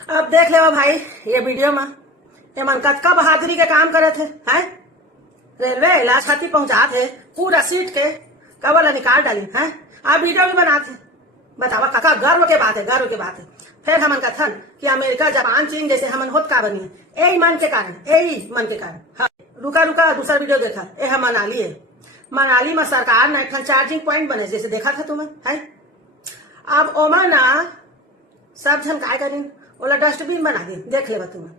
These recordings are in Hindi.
अब देख ले भाई ये वीडियो में ये मन कतका बहादुरी के काम करे थे हैं। रेलवे इलाज खाती पहुंचा थे पूरा सीट के कवर निकाल डाली हैं। आप वीडियो भी बनाते बतावा काका गर्व के बात है, गर्व के बात है। फिर हमन कथन कि अमेरिका जापान चीन जैसे हमन होत का बनी है यही मन के कारण, यही मन के कारण। हाँ, रुका रुका दूसरा वीडियो देखा ये है मनाली है। मनाली में सरकार ने एक चार्जिंग पॉइंट बने जैसे देखा था तुम्हें है। अब ओमा ना सब जन काय करी ओला डस्टबिन बना दी देख ले तुम्हें।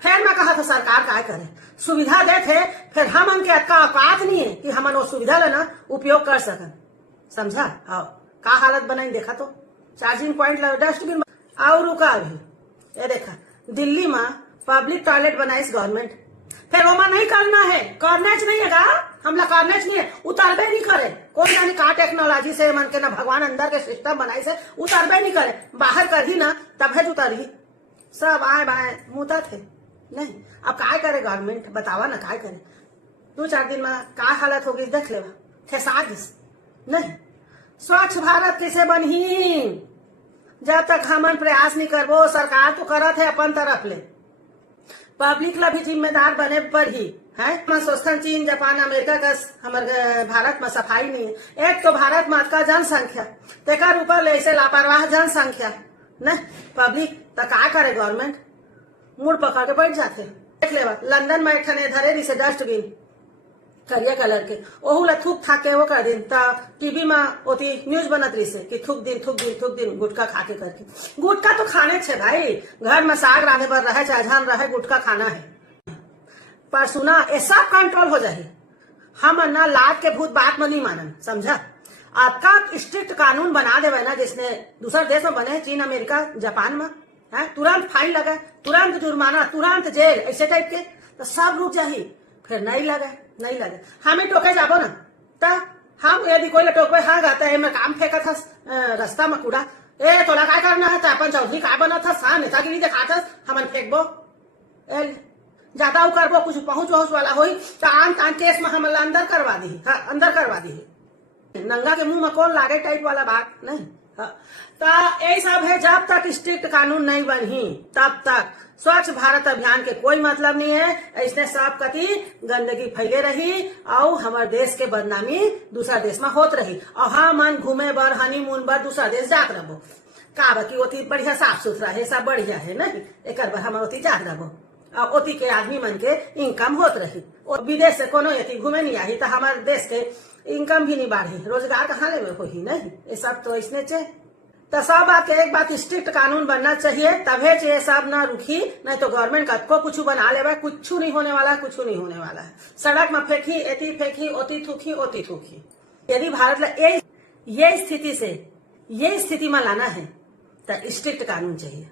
फिर मैं कहा था सरकार काय करे सुविधा दे थे, फिर हम उनके अक्का औकात नहीं है कि हमन वो सुविधा लेना उपयोग कर सकन। समझा? आओ का हालत बनाई देखा तो चार्जिंग पॉइंट डस्टबिन और रुका अभी ये देखा दिल्ली में पब्लिक टॉयलेट बनाइस गवर्नमेंट। फिर ओमा नहीं करना है, करनेच नहीं है हमला करनेच नहीं है, उतरबे नहीं करे। कोई जानी का टेक्नोलॉजी से मन के ना भगवान अंदर के सिस्टम बनाई से उतरबे नहीं करे। बाहर कर ही ना तब है उतर ही सब आए बाए मुता थे नहीं। अब काय करे गवर्नमेंट बतावा ना काय करे। 2-4 दिन में का हालत होगी देख ले थे साजिश नहीं। स्वच्छ भारत कैसे बनही जब तक हमन प्रयास नहीं करबो। सरकार तो करत है अपन तरफ ले, पब्लिक ला भी जिम्मेदार बने पर ही है। मैं सोचता चीन जापान अमेरिका का हमारे भारत में सफाई नहीं है। एक तो भारत में का जनसंख्या तेकर ऊपर ले ऐसे लापरवाह जनसंख्या न पब्लिक तो का करे गवर्नमेंट मुड़ पकड़ के बैठ जाते। देख ले लंदन में एक धरे रही से डस्टबिन करिया कलर के ओहू ला थूक था के वो कर दिन टीवी में ओती न्यूज बनत रही से कि थूक दिन गुटखा खा के करके। गुटखा तो खाने छे भाई, घर में साग रांधे पर रहे चाहे झन रहे गुटखा खाना है। पर सुना ये सब कंट्रोल हो जाए। हम ना लाद के भूत बात में नहीं मानन। समझा? आपका स्ट्रिक्ट कानून बना देवे ना जिसने दूसरे देश में बने चीन अमेरिका जापान में है। तुरंत फाइन लगे, तुरंत जुर्माना, तुरंत जेल ऐसे टाइप के तो सब रुक जाही। फिर नहीं लगे हमें टोके जाबो ना तो हम यदि कोई टोके हाँ गाता है मैं काम फेंका था रास्ता में कूड़ा ए तोला काय करना है अपन चौधरी काय बना था सा नेतागिरी दिखा था हमन फेंकबो ज्यादा करबो कुछ पहुंच वाला होई तो आन तान केस में हम अंदर करवा दी। हाँ, अंदर करवा दी नंगा के मुंह में कौन लागे टाइप वाला बात नहीं। हाँ, तो यही सब है जब तक स्ट्रिक्ट कानून नहीं बनी तब तक स्वच्छ भारत अभियान के कोई मतलब नहीं है। इसने सब कति गंदगी फैले रही और हमारे देश के बदनामी दूसरा देश में होत रही। और हाँ मन घूमे बर हनीमून बर दूसरा देश जात रहो का बाकी ओती बढ़िया साफ सुथरा है सब बढ़िया है नहीं एक बार हम ओती जात रहो और ओती के आदमी मन के इनकम होत रही। और विदेश से कोनो यति घूमे नहीं आई तो हमारे देश के इनकम भी नहीं बढ़ी, रोजगार कहाँ ले हो ही नहीं। ये सब तो इसने चे तो सब बात एक बात स्ट्रिक्ट कानून बनना चाहिए तभी ये सब ना रुकी। नहीं तो गवर्नमेंट को कुछ बना ले कुछ नहीं होने वाला है, कुछ नहीं होने वाला है। सड़क में फेंकी एती फेंकी ओती थूकी। यदि भारत ये स्थिति से ये स्थिति में लाना है तो स्ट्रिक्ट कानून चाहिए।